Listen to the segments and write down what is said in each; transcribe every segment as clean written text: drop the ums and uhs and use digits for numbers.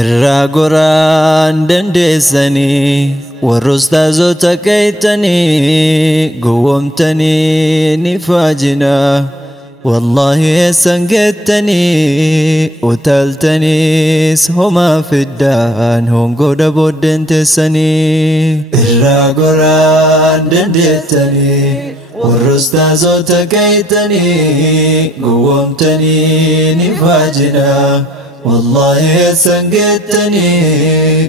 irraa goraan dandeessanii warra ustaazota keeytanii gowwoomtanii ni faajina wallahi eessan geettanii utaaltaniis homaa fiddaan hongoodha booddeen teessanii irraa goraan dandeettanii warra ustaazota keeytanii gowwoomtanii ni faajina والله سنجتني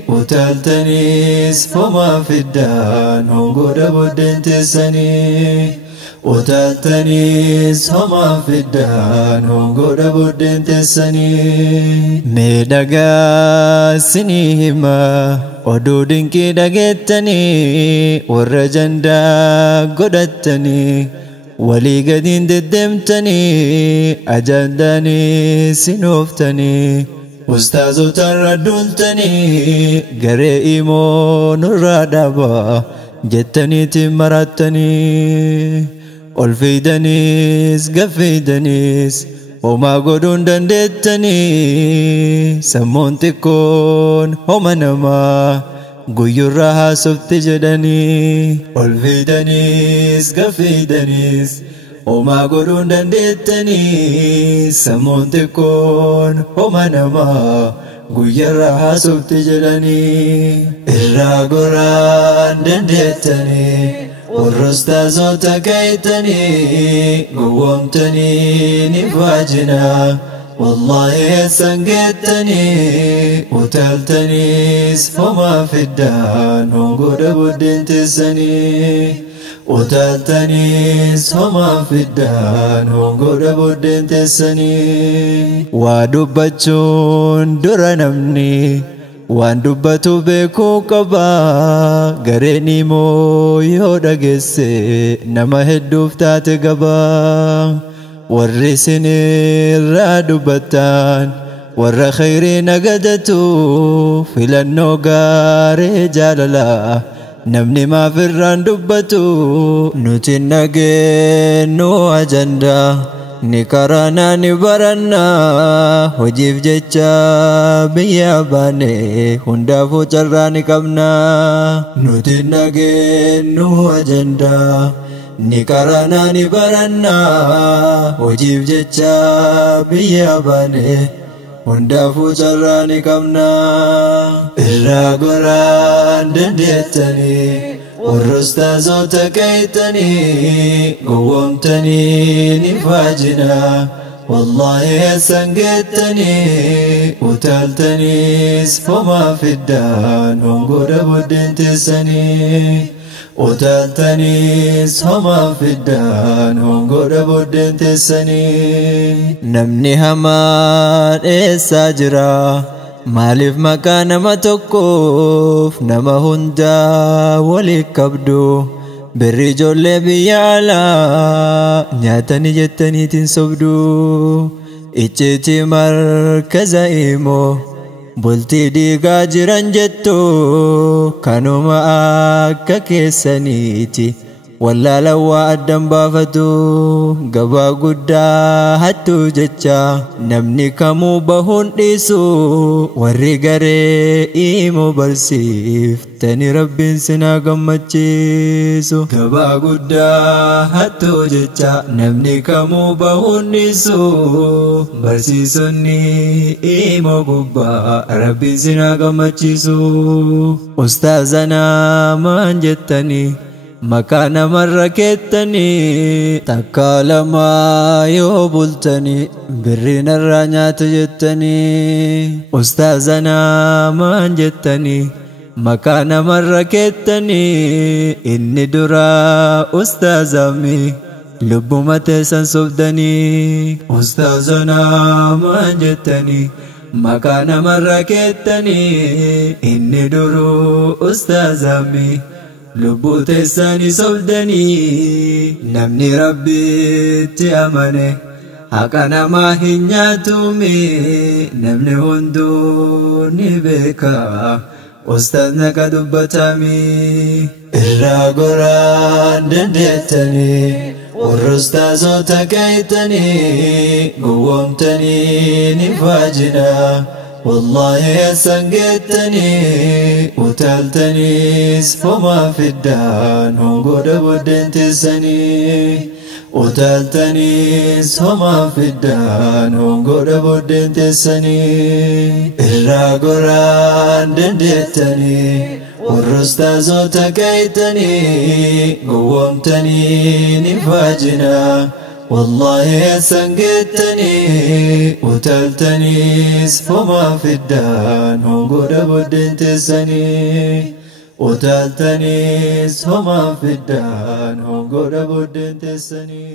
وتالتنيس فما في الدان هنقود بدن تسني وتالتنيس فما في الدان هنقود بدن تسني ميدقا سنيهما ودودن كي دقتني والرجندا قدتني ولي قدين ددمتني أجندني سنوفتني أستاذ تردلتني قرئيمو نرادبا جتني تمرتني ألفيدنيس قفيدنيس وما قدون دندتني سمون تكون هما نما guyyoorraa sobte jedhanii ol fiidaniis gafiidaniis homaa godhuun dandeettanii sammuun xiqqoon homa namaa guyyoorraa sobte jedhanii irraa goraan dandeettanii warra ustaazota keeytanii gowwoomtanii ni faajinaa والله سنجتني وتالتنيس فما في الدان ونقود بدن تسني وتالتنيس فما في الدان ونقود بدن تسني ودبتشون در نمني وندبتو بكو قبا غريني مو يودا جسي نما هدوفتات قبا والرسني الرادبتان warra khayrii nagadatu filannoo gaarii jaalala namni maaf irraan dubbatu nuti nageenyu ajandaa ni karanaa ni barannaa hojiif jecha biyya baane hundaafuu carraa ni qabnaa nuti nageenyu ajandaa ni karanaa ni barannaa hojiif jecha biyya baane hundaafuu carraa ni qabnaa irraa goraan dandeettanii warra ustaazota keeytanii gowwoomtanii ni faajinaa wallahi eessan geettanii utaaltaniis fomaa fiddaan hongoodha buddeen teessanii utaaltaniis homaa fiddaan hongoodha buddeen teessanii namni hamaan eessaa jira maaliif maqaa nama tokkoof nama hundaa walii qabdu birri ijoollee biyya alaa nyaatanii jettaniitiin sobdu icciitii markaza imoo bultii dhiigaa jiran jettu kanuma akka keessaniiti wallaalawaa addan baafatu gabaa guddaa hattuu jecha namni kamuu bahuun dhiisu warri garee imoo barsiiftani rabbiin sinaa gammachiisu gabaa guddaa hattuu jecha namni kamuu bahuun dhiisu barsiisonni imoo gubbaa rabbiin sinaa gammachiisu ustaazanaa maan jettanii maqaa namarra keettanii takka lamaa yoo bultanii birri narraa nyaata jettanii ustaazanaa maan jettanii maqaa namarra keettanii inni duraa ustaazami lubbuma teessan sobdanii ustaazanaa maan jettanii maqaa namarra keettanii inni duruu ustaazami lubbuu teessanii sobdanii namni rabbitti amane haqa namaa hin nyaatumi namni hunduu ni beeka ustaazna ka dubbatami irraa goraan dandeettanii warra ustaazota keeytanii gowwoomtanii ni faajinaa والله سنجتني وتلتني فما في الدان هو قد بدنت السني وتلتني فما في الدان هو قد بدنت السني الراقران دندتني والرستازو تكيتني قومتني نفاجنا والله سنجتني وتلتني فما في الدان هو قد بدنت السني وتلتني فما في الدان هو قد بدنت السني.